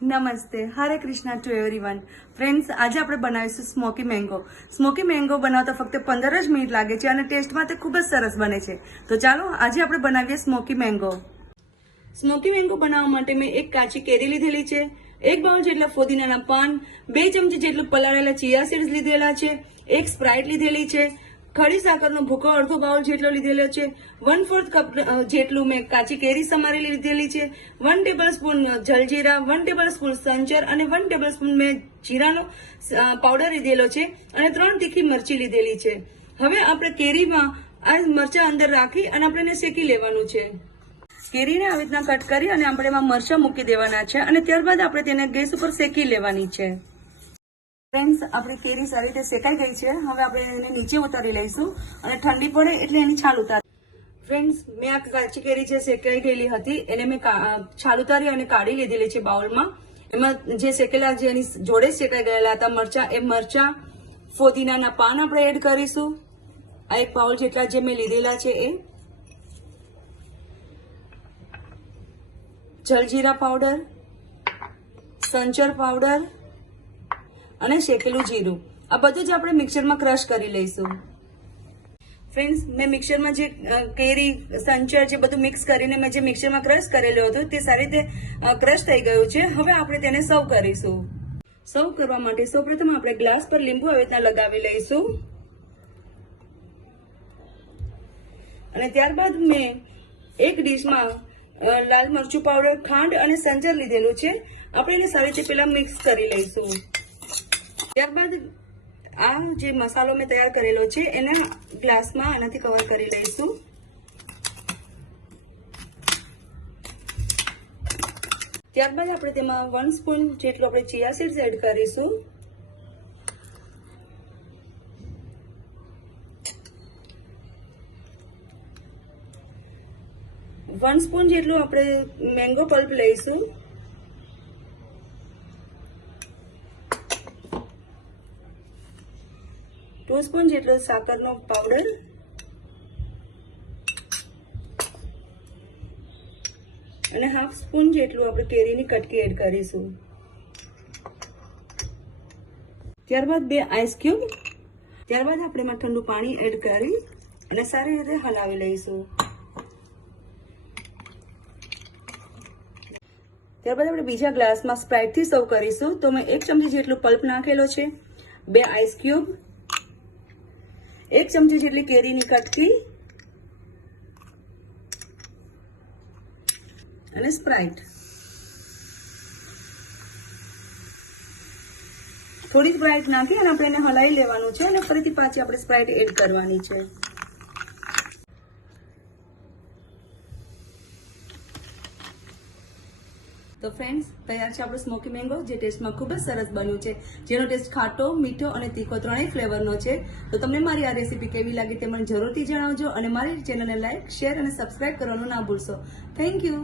નમસ્તે, હરે Krishna two everyone. Friends, આજે આપણે બનાવીશું સ્મોકી મેંગો. સ્મોકી મેંગો બનાવતા ફક્ત 15 જ મિનિટ લાગે છે અને ટેસ્ટમાં તે ખૂબ જ સરસ બને છે. તો ચાલો આજે આપણે બનાવીએ સ્મોકી મેંગો. સ્મોકી મેંગો બનાવવા માટે મેં એક કાચી કેરી લીધેલી છે, 1 બાઉલ જેટલા ફોદીનાના પાન, 2 ચમચી જેટલું પલાળેલા ચિયા સીડ્સ લીધેલા છે, 1 સ્પ્રાઇટ લીધેલી છે, ખડી સાકરનો ભૂકો અડધો બાઉલ જેટલો લીધેલો છે, 1/4 કપ જેટલું મેં કાચી કેરી સમારેલી લીધેલી છે, 1 ટેબલસ્પૂન જલજીરા, 1 ટેબલસ્પૂન સંચર અને 1 ટેબલસ્પૂન મેં જીરાનો પાવડર લીધેલો છે અને 3 તીખી મરચી લીધેલી છે. હવે આપણે કેરીમાં આ મરચા અંદર રાખી અને આપણે એને શેકી લેવાનું છે. કેરીને આવી રીતના કટ કરી અને આપણે એમાં મરચા મૂકી દેવાના છે અને ત્યારબાદ આપણે તેને ગેસ ઉપર શેકી લેવાની છે. ફ્રેન્ડ્સ, આપણી કેરી સારી રીતે શેકાઈ ગઈ છે. હવે આપણે એને નીચે ઉતારી લઈશું અને ઠંડી પડે એટલે એની છાલ ઉતારી. ફ્રેન્ડ્સ, મેં આ કાચી કેરી જે શેકાઈ ગયેલી હતી એને મેં છાલ ઉતારી અને કાઢી લીધેલી છે બાઉલમાં. એમાં જે શેકેલા જે એની જોડે શેકાઈ ગયેલા હતા મરચા, એ મરચા, ફોદીનાના પાન આપણે એડ કરીશું. આ 1 બાઉલ જેટલા જે મેં લીધેલા છે એ, જલજીરા પાવડર, સંચર પાવડર અને શેકેલું જીરું, આ બધું જ આપણે મિક્સરમાં ક્રશ કરી લઈશું. ફ્રેન્ડ્સ, મેં મિક્સરમાં જે કેરી, સંચર જે બધું મિક્સ કરીને મેં જે મિક્સરમાં ક્રશ કરેલું હતું તે સારી રીતે ક્રશ થઈ ગયું છે. હવે આપણે તેને સર્વ કરીશું. સર્વ કરવા માટે સૌપ્રથમ આપણે ગ્લાસ પર લીંબુ આવી રીતના લગાવી લઈશું અને ત્યારબાદ મેં એક ડીશમાં લાલ મરચું પાવડર, ખાંડ અને સંચર લીધેલું છે. આપણે એને સારી રીતે પેલા મિક્સ કરી લઈશું. ત્યારબાદ આ જે મસાલો મેં તૈયાર કરેલો છે એને ગ્લાસમાં આનાથી કવર કરી લઈશું. ત્યારબાદ આપણે તેમાં 1 સ્પૂન જેટલું આપણે ચિયા સીડ્સ એડ કરીશું. વન સ્પૂન જેટલું આપણે મેંગો પલ્પ લઈશું. ટુ સ્પૂન જેટલો સાકરનો પાવડર અને 1/2 સ્પૂન જેટલું આપણે કેરીની કટકી એડ કરીશું. ત્યારબાદ 2 આઈસ ક્યુબ. ત્યારબાદ આપણે એમાં ઠંડુ પાણી એડ કરી અને સારી રીતે હલાવી લઈશું. ત્યારબાદ આપણે બીજા ગ્લાસમાં સ્પ્રાઇટથી સર્વ કરીશું. તો મેં 1 ચમચી જેટલું પલ્પ નાખેલો છે, 2 આઈસ ક્યુબ, 1 ચમચી જેટલી કેરીની કટકી અને સ્પ્રાઇટ. થોડી સ્પ્રાઇટ નાખી અને આપણે એને હલાવી લેવાનું છે અને ફરીથી પાછી આપણે સ્પ્રાઇટ એડ કરવાની છે. તો ફ્રેન્ડ્સ, તૈયાર છે આપણો સ્મોકી મેંગો, જે ટેસ્ટમાં ખૂબ જ સરસ બન્યું છે, જેનો ટેસ્ટ ખાટો, મીઠો અને તીખો ત્રણેય ફ્લેવરનો છે. તો તમને મારી આ રેસીપી કેવી લાગી તે મને જરૂરથી જણાવજો અને મારી ચેનલને લાઈક, શેર અને સબસ્ક્રાઇબ કરવાનું ના ભૂલશો. Thank you.